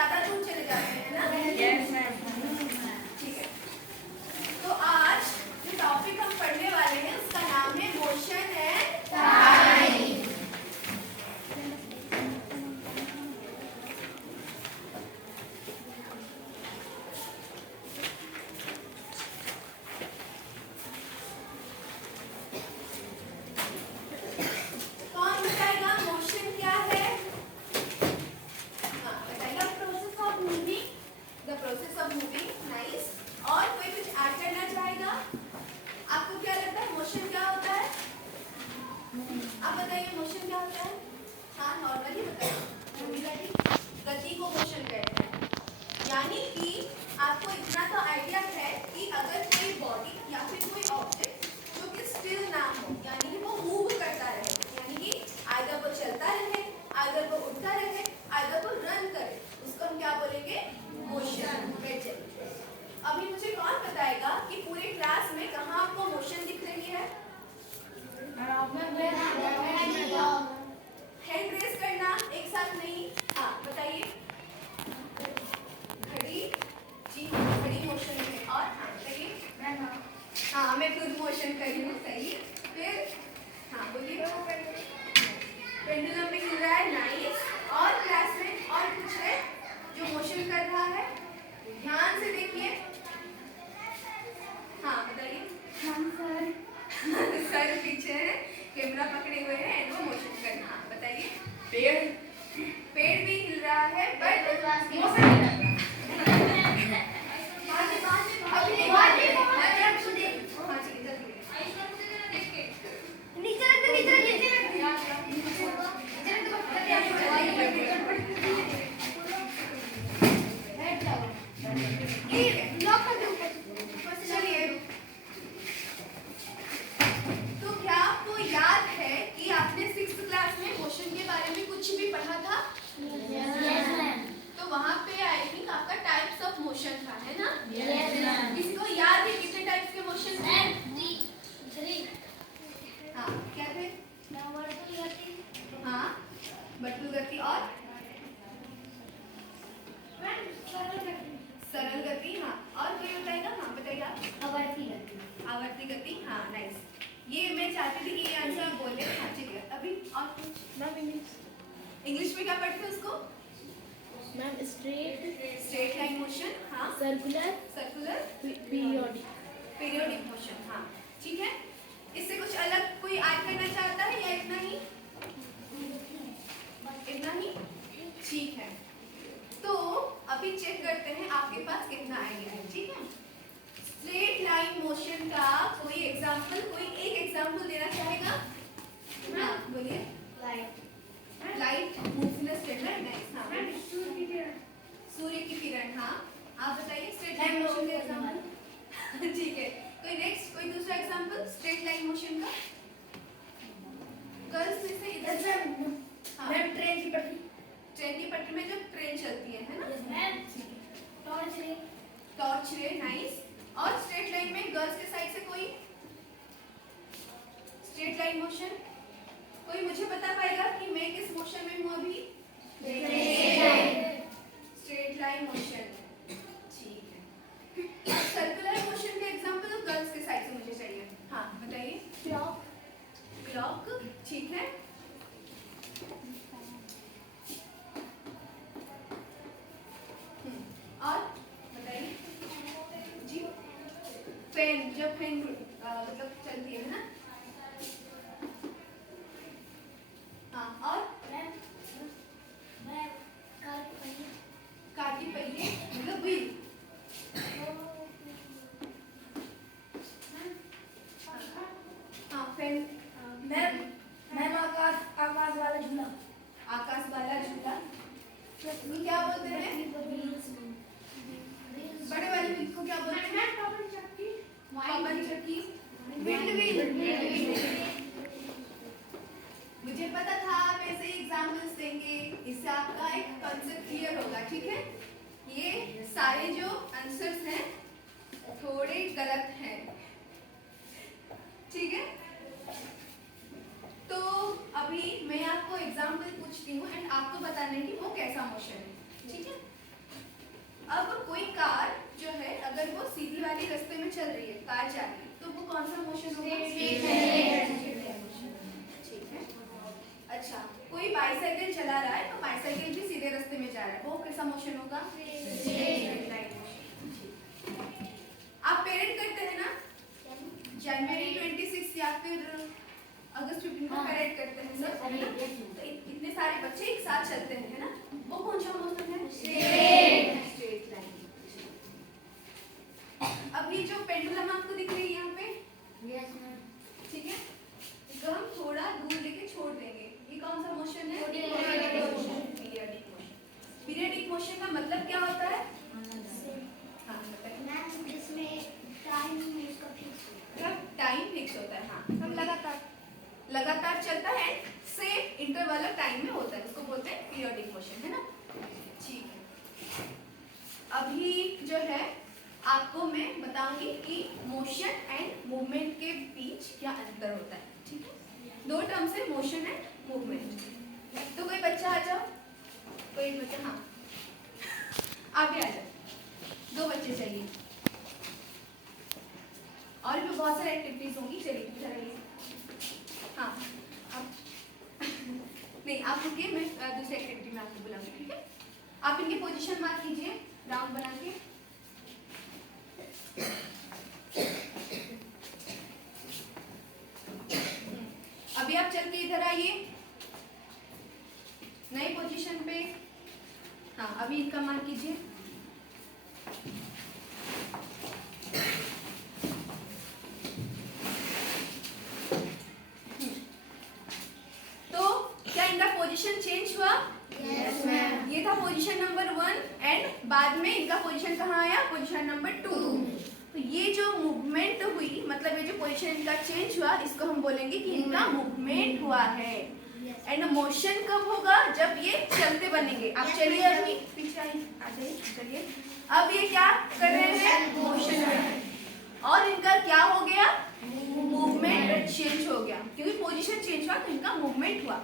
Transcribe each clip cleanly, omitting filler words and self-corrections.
ज्यादा दूर चले जाते हैं ना? Yes ma'am. ठीक है, तो आज जो टॉपिक हम पढ़ने वाले हैं उसका नाम है मोशन एंड टाइम। कौन बताएगा मोशन क्या है? हाँ बताइएगा। Process of moving, the process of moving. Nice. और कोई कुछ ऐड करना चाहेगा? आपको क्या लगता है मोशन क्या होता है? आप बताइए मोशन क्या होता है? हाँ नॉर्मली बताइए। गति को मोशन कहते हैं। यानी कि आपको इतना तो आइडिया है कि अगर कोई बॉडी या फिर कोई ऑब्जेक्ट जो कि स्टिल ना हो, यानी कि वो मूव करता रहे, यानी कि आइदर वो चलता रहे, आइदर वो उड़ता रहे, आइदर वो रन करे, उसको हम क्या बोलेंगे? मोशन। अभी मुझे कौन बताएगा कि पूरे क्लास में कहाँ आपको मोशन दिख रही है? हैंड रेस करना एक साथ नहीं। हाँ बताइए। घड़ी, जी घड़ी मोशन में। और हाँ बताइए। हाँ मैं खुद मोशन कर रही हूँ। सही। फिर हाँ बोलिए। पेंडुलम में हिल रहा है। नाइस। और क्लास में और कुछ है जो मोशन कर रहा है? ध्यान से देखिए। हाँ बताइए। सर पीछे है, कैमरा पकड़े हुए हैं एंड वो मोशन कर रहे हैं। हाँ बताइए। पेड़ भी हिल रहा है बट मोशन नहीं कर रहा। चलिए, तो क्या आपको याद है कि आपने 6th क्लास में मोशन के बारे में कुछ भी पढ़ा था? तो वहाँ पे आई थिंक आपका टाइप्स ऑफ मोशन था, है ना? किसी को याद है कितने टाइप्स के मोशन थे? हाँ क्या थे? हाँ बटुल गति और सरल गति। हाँ और कोई बताएगा? हाँ बताइए आप। आवर्ती गति। हाँ नाइस। ये मैं चाहती थी कि ये आंसर आप बोले। हाँ ठीक है। अभी और कुछ? इंग्लिश में क्या पढ़ते हैं उसको? Ma'am straight line motion. हाँ सर्कुलर पीरियोडिक मोशन। हाँ ठीक है। इससे कुछ अलग कोई ऐड करना चाहता है या इतना ही? इतना ही ठीक है। तो अभी चेक करते हैं आपके पास कितना आइडिया है। ठीक है। स्ट्रेट लाइन मोशन का कोई एग्जांपल, कोई एक एग्जांपल देना चाहेगा? हाँ बोलिए। Light move in a straight line. Nice. हाँ सूर्य की किरण। हाँ आप बताइए स्ट्रेट लाइन मोशन का एग्जांपल। ठीक है। कोई नेक्स्ट, कोई दूसरा एग्जांपल स्ट्रेट लाइन मोशन का? गर्ल्स में से इधर। हाँ ट्रेन की पटरी में जो ट्रेन चलती है ना? टॉर्च रे। नाइस। और स्ट्रेट लाइन में गर्ल्स के साइड से कोई स्ट्रेट लाइन मोशन? कोई मुझे बता पाएगा कि मैं किस मोशन में हूँ अभी? Straight line motion. ठीक है। अब सर्कुलर मोशन के एग्जांपल गर्ल्स के साइड से मुझे चाहिए। हाँ बताइए। क्लॉक। ठीक है। और बताइए जी। फैन, जब फैन मतलब चलती है ना? हाँ और कार की पहिए मतलब व्हील। हाँ फैन। आकाश वाला झूला। क्या बोलते हैं? बड़े वाले व्हील को क्या बोलते हैं? पवन चक्की। Wind wheel. मुझे पता था आप ऐसे ही एग्जाम्पल्स देंगे, इससे आपका एक कंसेप्ट क्लियर होगा। ठीक है। ये सारे जो आंसर्स हैं थोड़े गलत हैं। ठीक है। तो अभी मैं आपको एग्जाम्पल पूछती हूँ एंड आपको बताना है कि वो कैसा मोशन है। ठीक है। अब कोई कार जो है अगर वो सीधी वाली रास्ते में चल रही है, कार जा रही है, तो वो कौन सा मोशन होगा? ठीक है। अच्छा, कोई बाइसाइकिल चला रहा है तो बाइसाइकिल भी सीधे रास्ते में जा रहा है, वो कैसा मोशन होगा? आप पेरेड करते हैं ना, जनवरी 26 या फिर अगस्त 15 को पेरेड करते हैं सब, है ना? तो इतने सारे बच्चे एक साथ चलते हैं, है ना? वो कौन सा मोशन है? Straight line. अब ये जो पेंडुलम आपको दिख रही है यहाँ पे, ठीक है, इसको हम थोड़ा दूर लेके छोड़ देंगे। ये कौन सा मोशन है? Periodic motion. पीरियडिक मोशन का मतलब क्या होता है? हाँ, टाइम फिक्स होता है। हाँ, हम लगातार चलता है, सेम इंटरवल ऑफ टाइम में होता है, उसको बोलते हैं पीरियडिक मोशन, है ना? ठीक है। अभी जो है आपको मैं बताऊंगी कि मोशन एंड मूवमेंट के बीच क्या अंतर होता है, ठीक है? दो टर्म्स है, मोशन एंड मूवमेंट। तो कोई बच्चा आ जाओ, कोई बच्चा, हाँ आगे आ जाओ, दो बच्चे चाहिए। और भी बहुत सारी एक्टिविटीज होंगी, चलिए इधर आइए। हाँ, आप नहीं, आप रुकिए, मैं दूसरी एक्टिविटी में आपको बुलाऊंगी, ठीक है? आप इनके पोजीशन मार्क कीजिए राउंड बना के। अभी आप चल के इधर आइए नई पोजीशन पे। हाँ, अभी इनका मार्क कीजिए। तो क्या इनका पोजीशन चेंज हुआ? Yes ma'am. ये था पोजीशन नंबर 1 एंड बाद में इनका पोजीशन कहाँ आया? Position number 2। तो ये जो मूवमेंट हुई, मतलब ये जो पोजीशन इनका चेंज हुआ, इसको हम बोलेंगे कि इनका मूवमेंट हुआ है। एंड मोशन कब होगा? जब ये चलते बनेंगे। आप चलिए, अभी पीछे आइए, चलिए। अब ये क्या कर रहे हैं? मोशन कर रहे हैं। और इनका क्या हो गया? मूवमेंट चेंज हो गया, क्योंकि पोजीशन चेंज हुआ तो इनका मूवमेंट हुआ।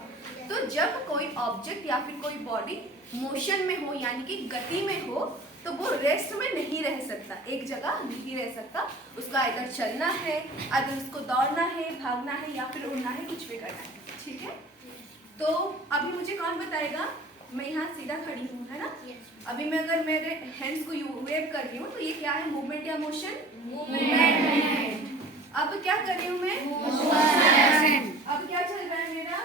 तो जब कोई ऑब्जेक्ट या फिर कोई बॉडी मोशन में हो, यानी कि गति में हो, तो वो रेस्ट में नहीं रह सकता, एक जगह नहीं रह सकता। उसका इधर चलना है, अगर उसको दौड़ना है, भागना है या फिर उड़ना है, कुछ भी करना है, ठीक है? तो अभी मुझे कौन बताएगा? मैं यहाँ सीधा खड़ी हूँ, है ना? अभी मैं अगर मेरे हैंड्स को वेव कर रही हूँ तो ये क्या है? मूवमेंट या मोशन? मूवमेंट। अब क्या कर रही हूँ मैं? मोशन। अब क्या चल रहा है मेरा?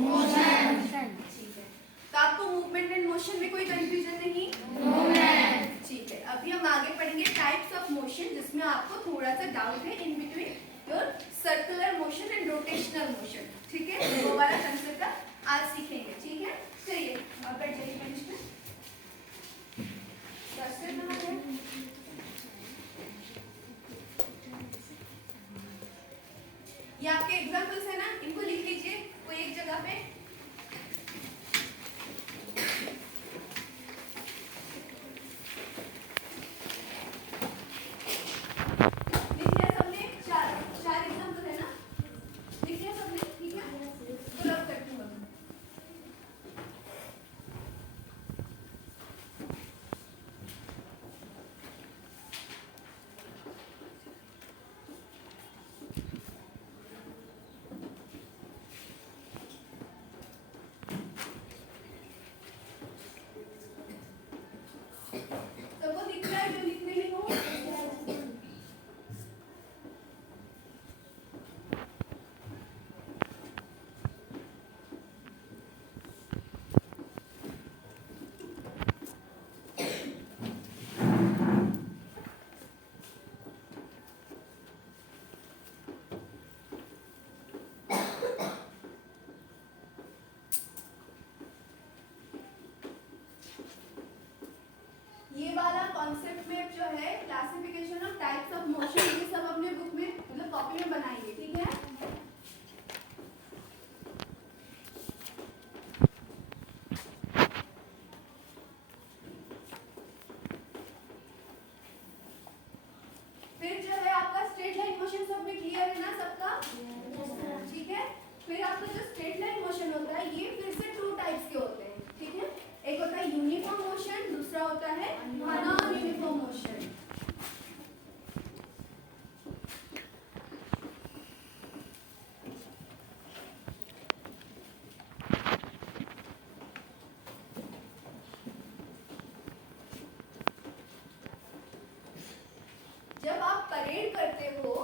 मोशन। ठीक है, तो आपको मूवमेंट एंड मोशन में कोई कंफ्यूजन नहीं? ठीक है, अभी हम आगे पढ़ेंगे टाइप्स ऑफ मोशन, जिसमें आपको थोड़ा सा डाउट है in between your circular motion and rotational motion, ठीक है? वो वाला कंसेप्ट आज सीखेंगे, ठीक है? चलिए और बैठ जाइए बेंच पे। ये आपके एग्जाम्पल्स है ना, इनको लिख लीजिए कोई एक जगह पे। लिख लिया सबने? चार एग्जाम्पल है ना, लिख लिया सबने? ठीक है, तो रब करती हूँ। सबको दिख रहा है जो लिख रही हूँ? ये वाला कॉन्सेप्ट में जो है classification of types of motion, ये सब अपने बुक में मतलब कॉपी में बनाएंगे, ठीक है? फिर जो है आपका स्ट्रेट लाइन मोशन सब में क्लियर है ना सबका? ठीक है, फिर आपका जो स्ट्रेट लाइन मोशन होता है, ये फिर से 2 टाइप्स के होते हैं, ठीक है? एक होता है यूनिफॉर्म मोशन, दूसरा होता है नॉन मोशन। जब आप परेड करते हो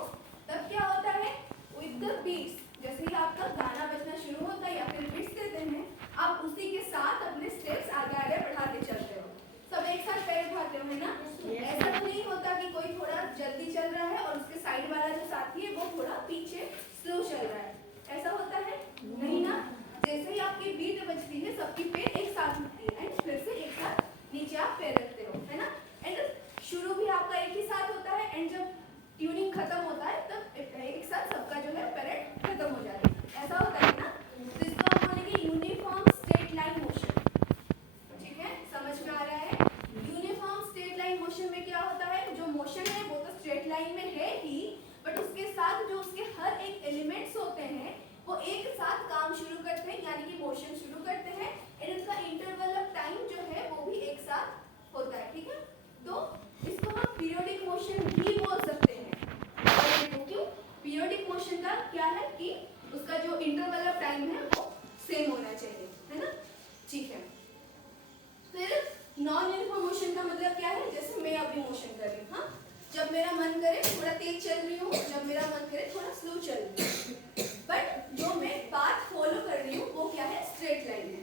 तब क्या होता है, विद द बीट्स, जैसे ही आपका गाना बजना शुरू होता है या फिर बीट्स देते हैं, आप उसी के साथ अपने स्टेप्स आगे आगे बढ़ाते चलते हो। सब एक साथ पैर उठाते हो, है ना? ऐसा तो नहीं होता कि कोई थोड़ा जल्दी चल रहा है और उसके साइड वाला जो साथी है वो थोड़ा पीछे स्लो चल रहा है, ऐसा होता है नहीं ना? जैसे ही आपकी बीट बजती है सबकी पैर एक साथ उठती है एंड फिर से एक साथ नीचे आप पैर रखते हो, है ना? एंड शुरू भी आपका एक ही साथ होता है एंड जब ट्यूनिंग खत्म होता है तब एक साथ सबका जो है परेड खत्म हो जाता है, ऐसा होता है ना? तो इसको हम बोलेंगे यूनिफॉर्म स्ट्रेट लाइन मोशन। ठीक है, समझ में आ रहा है? यूनिफॉर्म स्ट्रेट लाइन मोशन में क्या होता है, जो मोशन है वो तो स्ट्रेट लाइन में है ही, बट उसके साथ जो उसके हर एक एलिमेंट्स होते हैं वो एक साथ काम शुरू करते हैं, यानी कि मोशन शुरू करते हैं एंड उसका इंटरवल ऑफ टाइम जो है वो भी एक साथ होता है। ठीक है, तो इसको हम पीरियोडिक मोशन भी बोल सकते हैं। क्यों? पीरियोडिक मोशन का क्या है कि उसका जो इंटरवल ऑफ टाइम है वो सेम होना चाहिए, है ना? ठीक है, फिर नॉन यूनिफॉर्म मोशन का मतलब क्या है, जैसे मैं अभी मोशन कर रही हूँ, हाँ, जब मेरा मन करे थोड़ा तेज चल रही हूँ, जब मेरा मन करे थोड़ा स्लो चल रही हूँ, बट जो मैं पाथ फॉलो कर रही हूँ वो क्या है, स्ट्रेट लाइन है।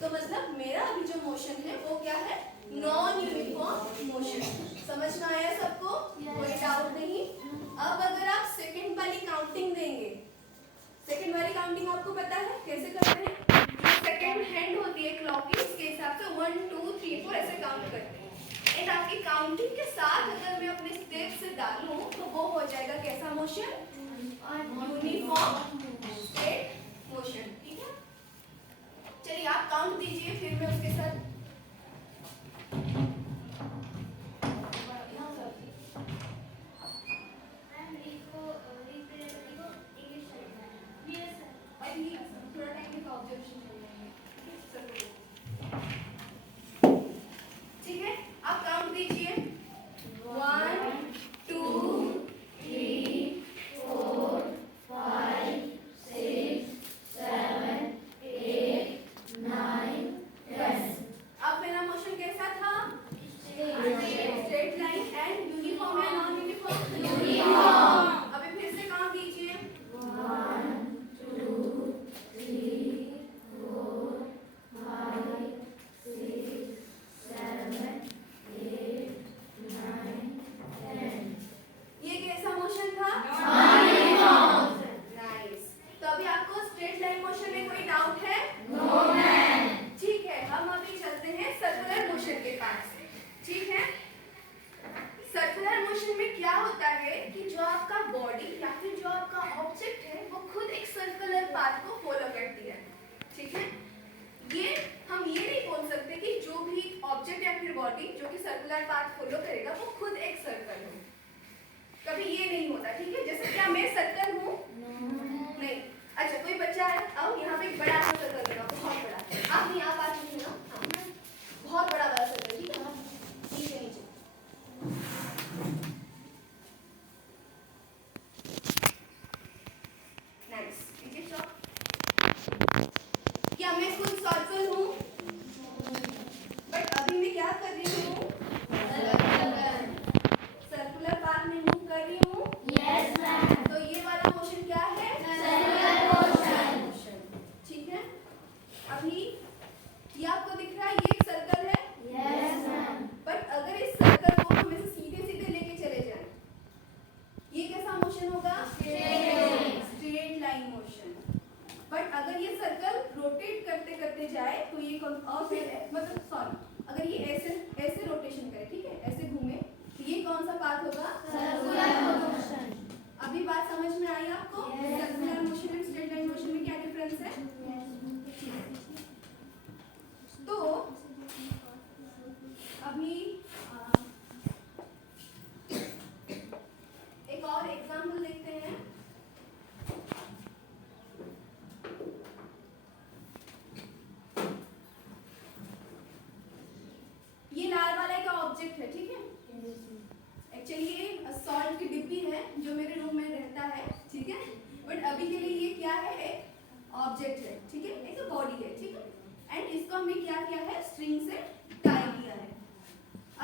तो मतलब मेरा अभी जो मोशन है वो क्या है, नॉन यूनिफॉर्म मोशन। समझ में आया सबको? कोई डाउट नहीं? अब अगर आप सेकंड वाली काउंटिंग देंगे, सेकंड वाली काउंटिंग आपको पता है कैसे करते हैं? सेकंड हैंड होती है क्लॉक की, उसके हिसाब से 1 2 3 4 ऐसे काउंट करते हैं एंड आपकी काउंटिंग के साथ अगर मैं अपने स्टेप से डालूं तो वो हो जाएगा कैसा मोशन, यूनिफॉर्म स्ट्रेट मोशन। ठीक है, चलिए आप काउंट दीजिए फिर मैं उसके साथ थोड़ा टाइम का ऑब्जर्वेशन कर लेंगे। ठीक है, आप काउंट दीजिए 1 2 3 4 5 6 7 8 9 10। अब मेरा मोशन कैसा था, स्ट्रेट लाइन एंड यूनिफॉर्म या नॉन यूनिफॉर्म, यूनिफॉर्म। अभी फिर से काउंट कीजिए 1 2 3 4 5 6 7 8 9 10। ये कैसा मोशन था, नाइस। तो अभी आपको स्ट्रेट लाइन मोशन में कोई डाउट है? No ma'am. ठीक है, हम अभी चलते हैं सर्कुलर मोशन के पास। ठीक है, सर्कुलर मोशन में क्या होता है कि जो आपका बॉडी या फिर जो आपका ऑब्जेक्ट है वो खुद एक सर्कुलर पाथ को फॉलो करती है। ठीक है, ये हम ये नहीं बोल सकते कि जो भी ऑब्जेक्ट या फिर बॉडी जो कि सर्कुलर पाथ फॉलो करेगा वो खुद एक सर्कल हो, कभी ये नहीं होता। ठीक है, जैसे क्या मैं सर्कल हूँ? नहीं। अच्छा, कोई बच्चा है, आओ यहाँ पे एक बड़ा सा सर्कल बनाओ, बहुत बड़ा। आप नहीं, आप आगे नीचे ना, हाँ, बहुत बड़ा वाला सर्कल। ठीक है, नीचे नीचे। नाइस, नीचे स्टॉप। क्या मैं खुद सर्कल हूँ? बट अभी मैं क्या कर रही हूँ, सर्कुलर पाथ में मूव कर रही हूँ। Yes ma'am. तो ये वाला मोशन क्या है, सर्कुलर मोशन। ठीक है, अभी ये आपको दिख रहा है, ये एक सर्कल है। Yes ma'am. बट अगर इस सर्कल को हम ऐसे सीधे सीधे लेके चले जाएं, ये कैसा मोशन होगा, स्ट्रेट लाइन मोशन। बट अगर ये सर्कल रोटेट करते करते जाए तो ये और फिर मतलब सॉरी, अगर ये ऐसे ऐसे रोटेशन करे, ठीक है, ऐसे घूमे, तो ये कौन सा पाथ होगा, सर्कुलर मोशन। अभी बात समझ में आई आपको? Circular motion and straight line motion में क्या डिफरेंस है? तो अभी एक और एग्जांपल देखते हैं। ये लाल वाला का ऑब्जेक्ट है, ठीक है, एक्चुअली ये सॉल्ट की डिब्बी है जो मेरे रूम में रहता है, ठीक है, बट अभी के लिए ये क्या है, एक ऑब्जेक्ट है, ठीक है, एक बॉडी है, ठीक है, एंड इसको हमने क्या किया है, स्ट्रिंग से टाई किया है।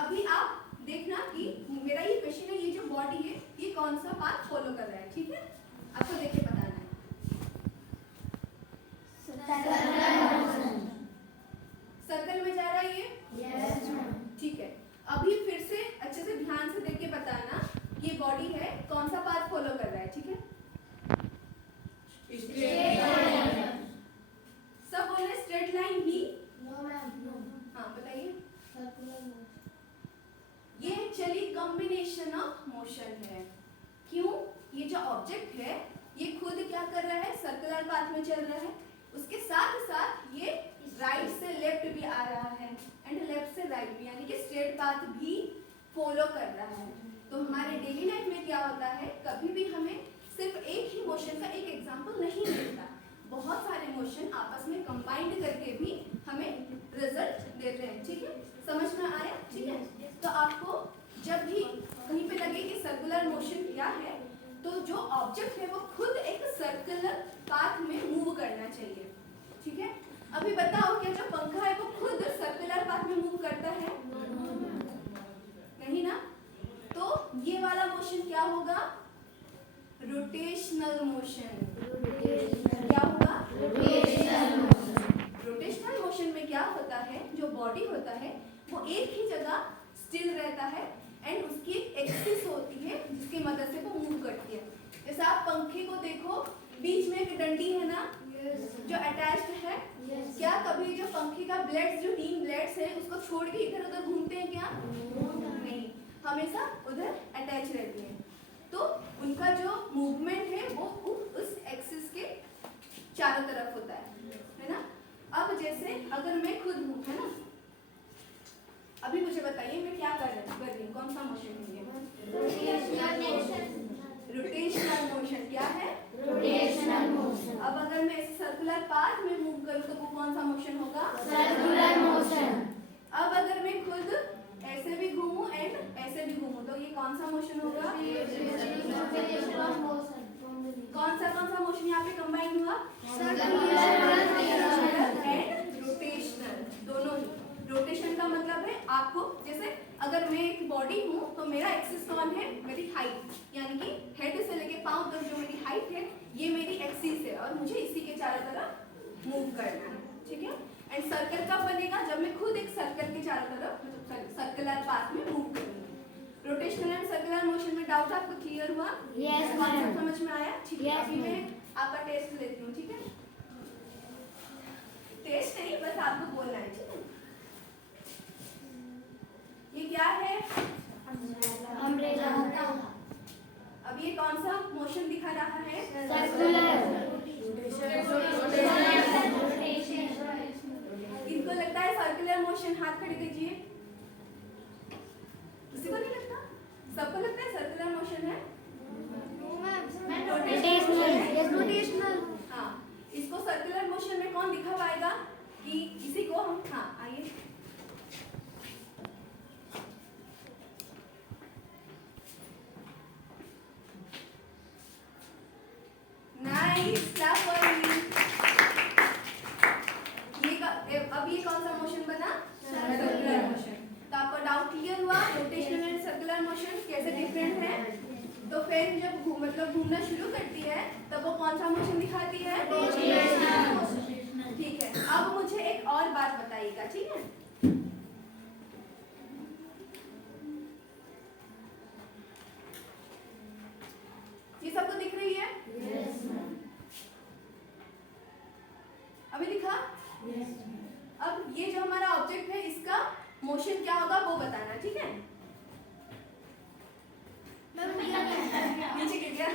अभी आप देखना कि मेरा ये क्वेश्चन है, ये जो बॉडी है ये कौन सा पाथ फॉलो कर रहा है, ठीक है, आपको देख के बताना है। सर्कल में जा रहा है ये, यस मैम। ठीक है। अभी फिर से अच्छे से ध्यान से देख के बताना ये बॉडी है कौन सा पाथ फॉलो कर रहा है, ठीक है। सब बोले स्ट्रेट लाइन ही, नो मैम, नो। हाँ बताइए। Circular motion. ये एक्चुअली कॉम्बिनेशन ऑफ मोशन है। क्यों? ये जो ऑब्जेक्ट है ये खुद क्या कर रहा है, सर्कुलर पाथ में चल रहा है, उसके साथ साथ ये राइट से लेफ्ट भी आ रहा है एंड लेफ्ट से राइट भी, यानी कि स्ट्रेट पाथ भी फॉलो कर रहा है। तो हमारे डेली लाइफ में क्या होता है, कभी भी हमें सिर्फ एक ही मोशन का एक एग्जांपल नहीं मिलता, बहुत सारे मोशन आपस में कंबाइंड करके भी हमें रिजल्ट देते हैं, ठीक है, समझ में आया, ठीक है। तो आपको जब भी कहीं पे लगे कि सर्कुलर मोशन क्या है, तो जो ऑब्जेक्ट है वो खुद एक सर्कुलर पाथ में मूव करना चाहिए, ठीक है। अभी बताओ क्या जो पंखा है वो खुद सर्कुलर पाथ में मूव करता है? नहीं ना। तो ये वाला मोशन क्या होगा, रोटेशनल मोशन। क्या होगा, रोटेशनल मोशन में क्या होता है, जो बॉडी होता है वो एक ही जगह स्टिल रहता है एंड उसकी एक एक्सिस होती है जिसकी मदद से वो मूव करती है। जैसे आप पंखे को देखो, बीच में एक डंडी है ना, जो अटैच्ड है, क्या कभी जो पंखे का ब्लेड्स, जो 3 ब्लेड्स है उसको छोड़ के इधर उधर घूमते हैं क्या? नहीं, हमेशा उधर अटैच रहती हैं। तो उनका जो मूवमेंट है वो उस एक्सिस के चारों तरफ होता है ना। अब जैसे अगर मैं खुद हूँ, है ना, अभी मुझे बताइए मैं क्या कर रही हूँ, कौन सा मोशन है ये? Rotational motion. क्या है? Rotational motion. अब अगर मैं इस सर्कुलर पाथ में मूव करूँ तो वो कौन सा मोशन होगा? Circular motion. अब अगर मैं खुद ऐसे भी घूमूं एंड ऐसे भी घूमूं तो ये कौन सा मोशन होगा? कौन सा मोशन यहाँ पे कंबाइन हुआ? एंड रोटेशनल, दोनों ही। रोटेशन का मतलब है आपको, जैसे अगर मैं एक बॉडी हूँ तो मेरा एक्सिस कौन है? मेरी हाइट, यानी कि हेड से लेके पांव तक जो मेरी हाइट है ये मेरी एक्सिस है और मुझे इसी के चारों तरफ मूव करना है, ठीक है। एंड सर्कल कब बनेगा? जब मैं खुद एक सर्कल के चारों तरफ, मतलब सर्कुलर पाथ में मूव करूंगी। रोटेशनल एंड सर्कुलर मोशन में डाउट आपको क्लियर हुआ? यस कॉन्सेप्ट समझ में आया? ठीक है। Yes, अभी मैं ma'am. आपका टेस्ट लेती हूँ, ठीक है। टेस्ट नहीं, बस आपको बोलना है, ठीक है। ये क्या है? अम्ब्रेला। अब ये कौन सा मोशन दिखा रहा है? सर्कुलर। इनको लगता है सर्कुलर मोशन? हाथ खड़े कीजिए। किसी को नहीं लगता? सबको लगता है सर्कुलर मोशन है? रोटेशनल। हाँ, इसको सर्कुलर मोशन में कौन दिखा पाएगा कि इसी को हम, हाँ आइए, नाइस, क्लैप फॉर मी। अब ये कौन सा मोशन बना? Circular motion. तो आपको डाउट क्लियर हुआ रोटेशनल एंड सर्कुलर मोशन कैसे डिफरेंट है? तो फिर जब मतलब घूमना शुरू करती है तब वो कौन सा मोशन दिखाती है? ठीक है। अब मुझे एक और बात बताइएगा, ठीक है। ये सबको दिख रही है? अभी दिखा? अब ये जो हमारा ऑब्जेक्ट है इसका मोशन क्या होगा वो बताना, ठीक है। नीचे गिर गया।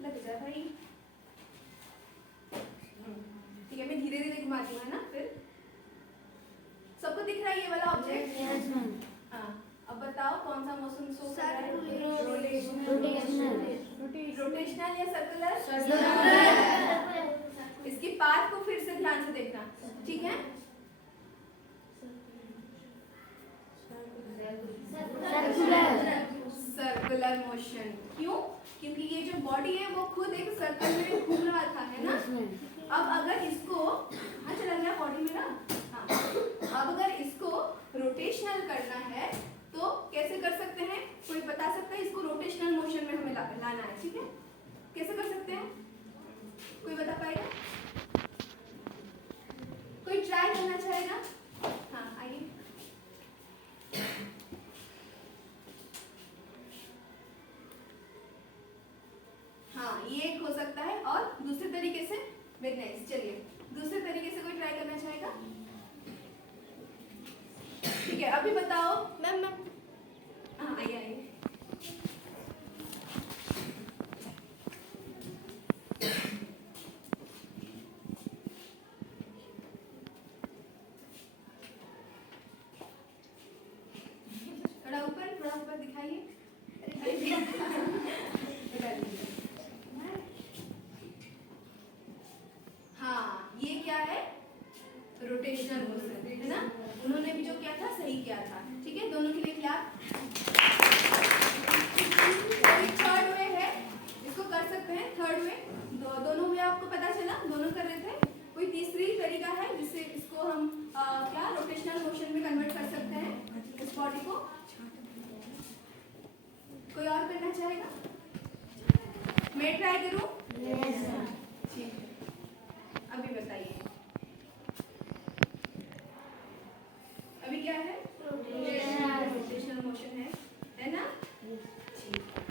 लग जा भाई। ठीक है, मैं धीरे धीरे घुमाती हूँ, है ना। फिर सबको दिख रहा है ये वाला ऑब्जेक्ट? हाँ, अब बताओ कौन सा मोशन शो कर रहा है? रोटेशनल या सर्कुलर? इसकी पाथ को फिर से ध्यान से देखना, ठीक है। Circular motion. क्यों? क्योंकि ये जो बॉडी है वो खुद एक सर्कल में घूम रहा था, है ना? Yes, ma'am. अब अगर इसको हाँ चला गया बॉडी में ना, हाँ, अब अगर इसको रोटेशनल करना है तो कैसे कर सकते हैं? कोई बता सकता है? इसको रोटेशनल मोशन में हमें लाना है, ठीक है? कैसे कर सकते हैं? कोई बता पाएगा? कोई ट्राई करना चाहेगा? हाँ आइए। हाँ ये एक हो सकता है, और दूसरे तरीके से वेरी नाइस। चलिए दूसरे तरीके से कोई ट्राई करना चाहेगा? ठीक है, अभी बताओ। मैम हाँ आइए आइए। थोड़ा ऊपर दिखाइए। हाँ ये क्या है? रोटेशनल मोशन, है ना? उन्होंने भी जो किया था सही किया था, ठीक है? दोनों के लिए क्लैप। थर्ड वे है, इसको कर सकते हैं। थर्ड वे दोनों वे आपको पता चला, दोनों कर रहे थे। कोई तीसरी तरीका है जिससे इसको हम क्या रोटेशनल मोशन में कन्वर्ट कर सकते हैं इस बॉडी को? कोई और करना चाहेगा? मैं ट्राई करूं? Yes, ma'am. ठीक है, अभी बताइए अभी क्या है? रोटेशनल मोशन है ना? ठीक है।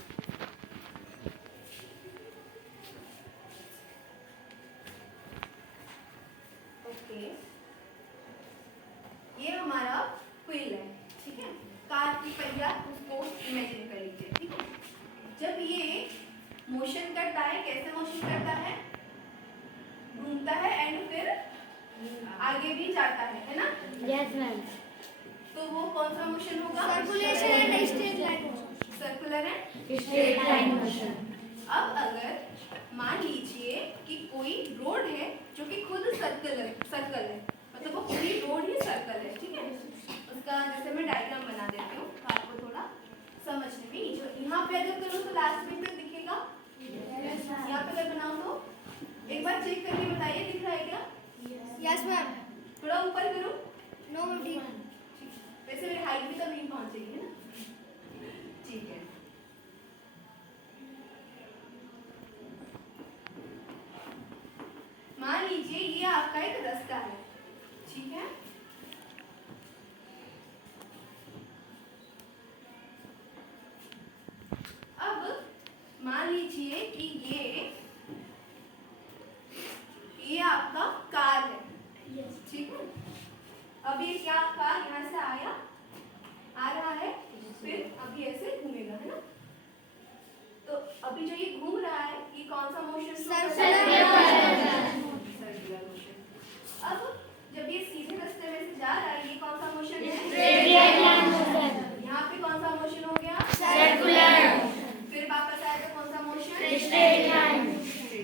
ओके, ये हमारा व्हील है, ठीक है? कार की पहिया, उसको इमेजिन कर लीजिए, ठीक है? जब ये मोशन करता है, कैसे मोशन करता है? घूमता है एंड फिर आगे भी जाता है ना? Yes, ma'am. तो वो कौन सा मोशन होगा? Circulation and straight line motion. Circular and Straight line motion. अब अगर मान लीजिए कि कोई रोड है जो कि खुद सर्कल है, मतलब वो पूरी रोड ही सर्कल है, ठीक है? उसका जैसे मैं डायग्राम बना देती हूँ आपको थोड़ा समझने में। जो यहाँ पे अगर करूँ तो लास्ट में तक दिखेगा। यहाँ पे अगर बनाऊँ तो एक बार चेक करके बताइए, दिख रहा है क्या? Yes, ma'am. थोड़ा ऊपर करूँ? No, dear. वैसे मेरी हाइट भी तो नहीं पहुँचेगी, है ना? ठीक है। मान लीजिए ये आपका एक रास्ता है, ठीक है? अब मान लीजिए कि ये आपका कार है, ठीक है? अब ये क्या कार यहाँ से आ रहा है, फिर अभी ऐसे घूमेगा, है ना? तो अभी जो ये घूम रहा है, ये कौन सा मोशन? Circular